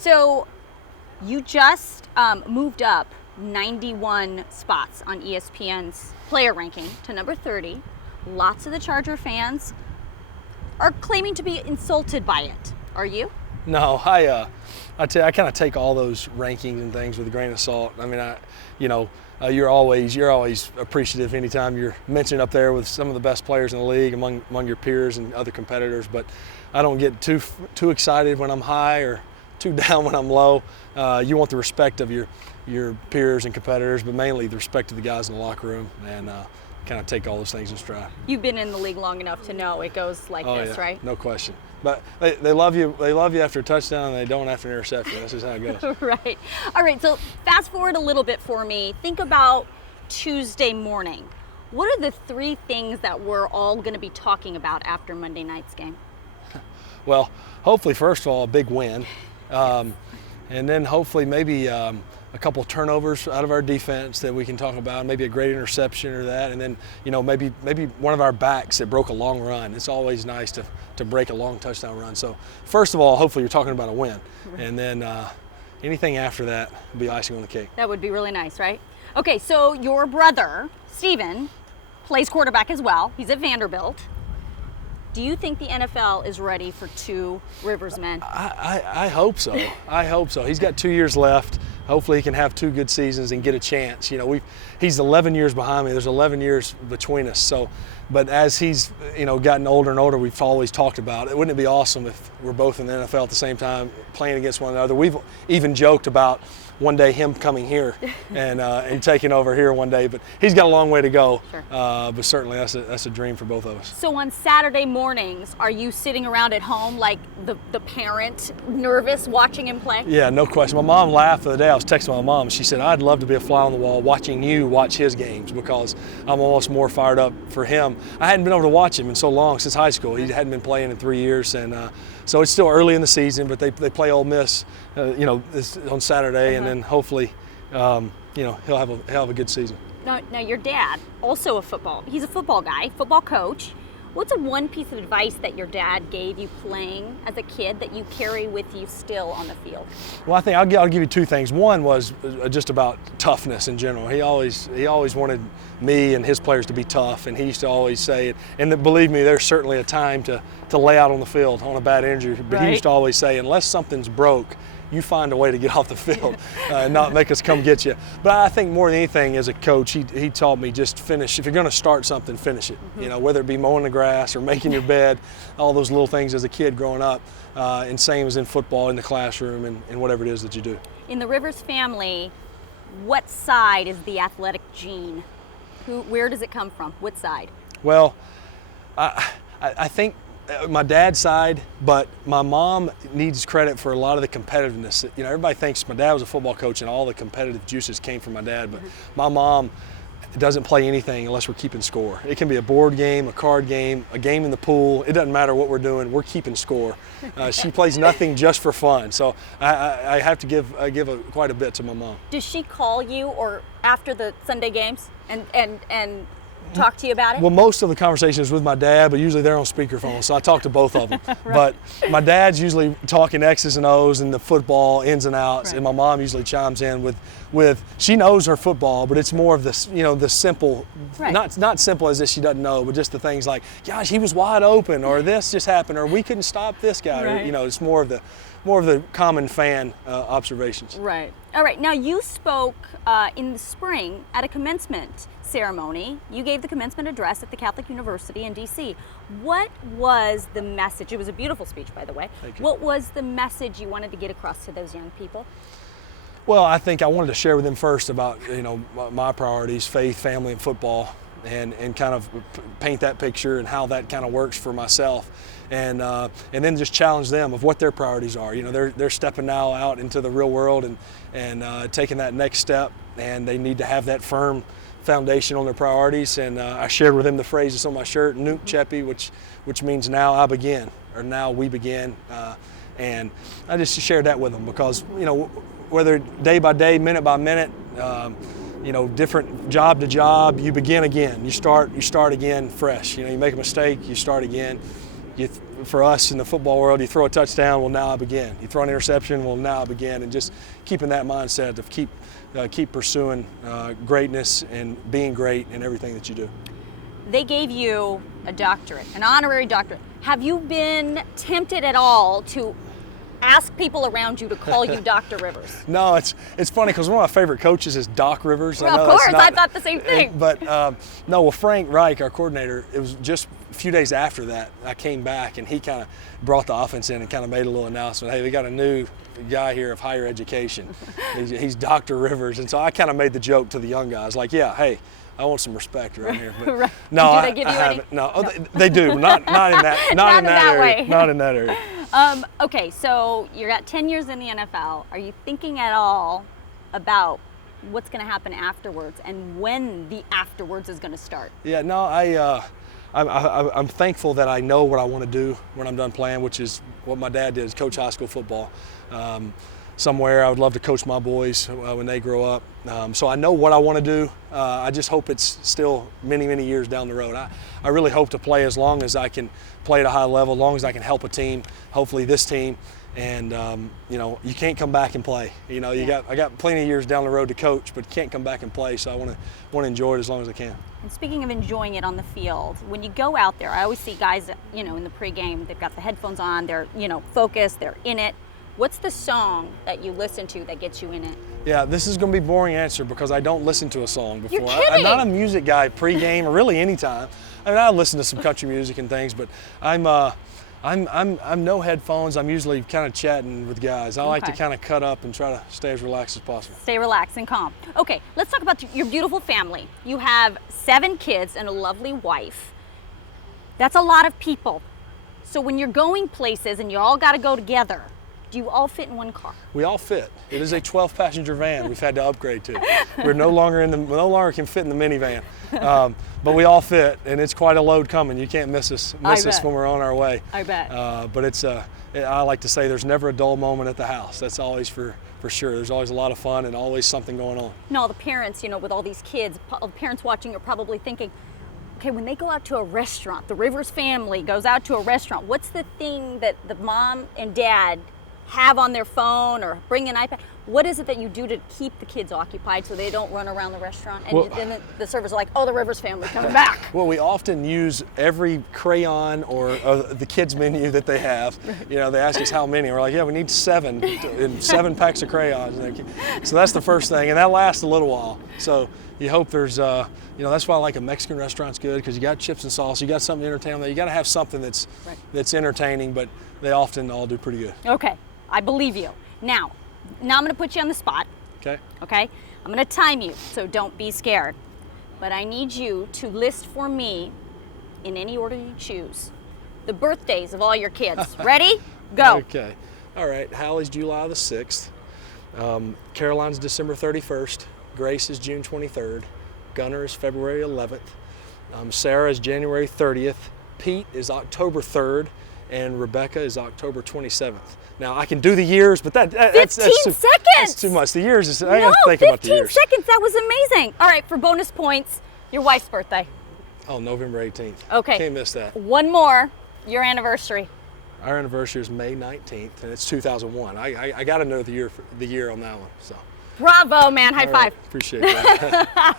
So you just moved up 91 spots on ESPN's player ranking to number 30. Lots of the Charger fans are claiming to be insulted by it. Are you? No, I kind of take all those rankings and things with a grain of salt. I mean, you're always appreciative anytime you're mentioned up there with some of the best players in the league among your peers and other competitors. But I don't get too excited when I'm high or too down when I'm low. You want the respect of your peers and competitors, but mainly the respect of the guys in the locker room, and kind of take all those things in stride. You've been in the league long enough to know it goes like this, yeah, right? No question. But they love you. They love you after a touchdown, and they don't after an interception. That's just how it goes. Right. All right. So fast forward a little bit for me. Think about Tuesday morning. What are the 3 things that we're all going to be talking about after Monday night's game? Well, hopefully, first of all, a big win, and then hopefully maybe a couple turnovers out of our defense that we can talk about, maybe a great interception or that, and then maybe one of our backs that broke a long run. It's always nice to break a long touchdown run. So first of all, hopefully you're talking about a win, and then anything after that will be icing on the cake. That would be really nice, right? Okay, so your brother Steven plays quarterback as well. He's at Vanderbilt. Do you think the NFL is ready for 2 Rivers men? I hope so. I hope so. He's got 2 years left. Hopefully he can have 2 good seasons and get a chance. He's 11 years behind me. There's 11 years between us. So, but as he's gotten older and older, we've always talked about it. Wouldn't it be awesome if we're both in the NFL at the same time playing against one another? We've even joked about one day him coming here and taking over here one day, but he's got a long way to go. Sure. But certainly that's a dream for both of us. So on Saturday mornings, are you sitting around at home like the parent, nervous, watching him play? Yeah, no question. My mom laughed the other day. I was texting my mom, and she said, I'd love to be a fly on the wall watching you watch his games, because I'm almost more fired up for him. I hadn't been able to watch him in so long, since high school. He hadn't been playing in 3 years, and so it's still early in the season, but they play Ole Miss, on Saturday, and then hopefully, he'll have a good season. Now your dad, also he's a football guy, football coach. What's one piece of advice that your dad gave you playing as a kid that you carry with you still on the field? Well, I think I'll give you 2 things. One was just about toughness in general. He always wanted me and his players to be tough, and he used to always say it. And believe me, there's certainly a time to lay out on the field on a bad injury. But right. He used to always say, unless something's broke, you find a way to get off the field and not make us come get you. But I think more than anything, as a coach, he taught me just finish. If you're going to start something, finish it. Mm-hmm. Whether it be mowing the grass or making your bed, all those little things as a kid growing up, and same as in football, in the classroom, and whatever it is that you do. In the Rivers family, what side is the athletic gene? Where does it come from? What side? Well, I think my dad's side, but my mom needs credit for a lot of the competitiveness. Everybody thinks my dad was a football coach and all the competitive juices came from my dad, but my mom doesn't play anything unless we're keeping score. It can be a board game, a card game, a game in the pool. It doesn't matter what we're doing, we're keeping score. She plays nothing just for fun. So I have to give quite a bit to my mom. Does she call you or after the Sunday games and talk to you about it? Well, most of the conversation is with my dad, but usually they're on speakerphone, so I talk to both of them. Right. But my dad's usually talking X's and O's and the football ins and outs, right. And my mom usually chimes in with she knows her football, but it's more of this, the simple, right. Not simple as if she doesn't know, but just the things like, gosh, he was wide open, or this just happened, or we couldn't stop this guy, right. Or, it's more of the common fan observations. Right. All right. Now you spoke in the spring at a commencement ceremony. You gave the commencement address at the Catholic University in D.C. What was the message? It was a beautiful speech, by the way. Thank you. What was the message you wanted to get across to those young people? Well, I think I wanted to share with them first about my priorities, faith, family, and football, and kind of paint that picture and how that kind of works for myself. And then just challenge them of what their priorities are. They're stepping now out into the real world and taking that next step, and they need to have that firm foundation on their priorities. And I shared with them the phrase that's on my shirt, Nunc Cepi, which means now I begin, or now we begin. And I just shared that with them because, whether day by day, minute by minute, different job to job, you begin again. You start again fresh. You make a mistake, you start again. for us in the football world, you throw a touchdown, well, now I begin. You throw an interception, well, now I begin. And just keeping that mindset of keep pursuing greatness and being great in everything that you do. They gave you a doctorate, an honorary doctorate. Have you been tempted at all to ask people around you to call you Dr. Rivers? No, it's funny because one of my favorite coaches is Doc Rivers. Well, of course, I thought the same thing. But no, well, Frank Reich, our coordinator, it was just a few days after that I came back, and he kind of brought the offense in and kind of made a little announcement. Hey, we got a new guy here of higher education. He's Dr. Rivers, and so I kind of made the joke to the young guys, like, yeah, hey, I want some respect around here. But right. no, do they give you I any? haven't. No, oh, they do. Not in that. Not in that area. way. Not in that area. Okay, so you're at 10 years in the NFL. Are you thinking at all about what's going to happen afterwards and when the afterwards is going to start? Yeah, no, I'm thankful that I know what I want to do when I'm done playing, which is what my dad did, is coach high school football. Somewhere I would love to coach my boys when they grow up. So I know what I want to do. I just hope it's still many, many years down the road. I really hope to play as long as I can play at a high level, as long as I can help a team, hopefully this team. And you can't come back and play. I got plenty of years down the road to coach, but you can't come back and play. So I want to enjoy it as long as I can. And speaking of enjoying it on the field, when you go out there, I always see guys, in the pregame, they've got the headphones on, they're, focused, they're in it. What's the song that you listen to that gets you in it? Yeah, this is going to be a boring answer because I don't listen to a song before. You're kidding. I'm not a music guy pregame or really any time. I mean, I listen to some country music and things, but I'm no headphones. I'm usually kind of chatting with guys. I like to kind of cut up and try to stay as relaxed as possible. Stay relaxed and calm. Okay, let's talk about your beautiful family. You have 7 kids and a lovely wife. That's a lot of people. So when you're going places and you all got to go together, do you all fit in one car? We all fit. It is a 12-passenger van we've had to upgrade to. We no longer can fit in the minivan, but we all fit, and it's quite a load coming. You can't miss us when we're on our way. I bet. But it's I like to say there's never a dull moment at the house. That's always for sure. There's always a lot of fun and always something going on. No, the parents, with all these kids, parents watching are probably thinking, okay, when they go out to a restaurant, the Rivers family goes out to a restaurant, what's the thing that the mom and dad have on their phone or bring an iPad? What is it that you do to keep the kids occupied so they don't run around the restaurant? And then the servers are like, oh, the Rivers family coming back. Well, we often use every crayon or the kids menu that they have. They ask us how many. We're like, yeah, we need 7 and 7 packs of crayons. So that's the first thing, and that lasts a little while. So you hope there's, that's why I like a Mexican restaurant's good, because you got chips and sauce, you got something to entertain them. You got to have something that's entertaining, but they often all do pretty good. Okay. I believe you. Now I'm going to put you on the spot. Okay. Okay? I'm going to time you, so don't be scared. But I need you to list for me, in any order you choose, the birthdays of all your kids. Ready? Go. Okay. All right. Hallie's July the 6th. Caroline's December 31st. Grace is June 23rd. Gunnar is February 11th. Sarah is January 30th. Pete is October 3rd. And Rebecca is October 27th. Now, I can do the years, but that's 15 seconds! That's too much. The years is, I have to think about the 15 years. seconds, that was amazing. All right, for bonus points, your wife's birthday. Oh, November 18th. Okay. Can't miss that. One more, your anniversary. Our anniversary is May 19th, and it's 2001. I got to know the year on that one. So. Bravo, man. High five. Appreciate that.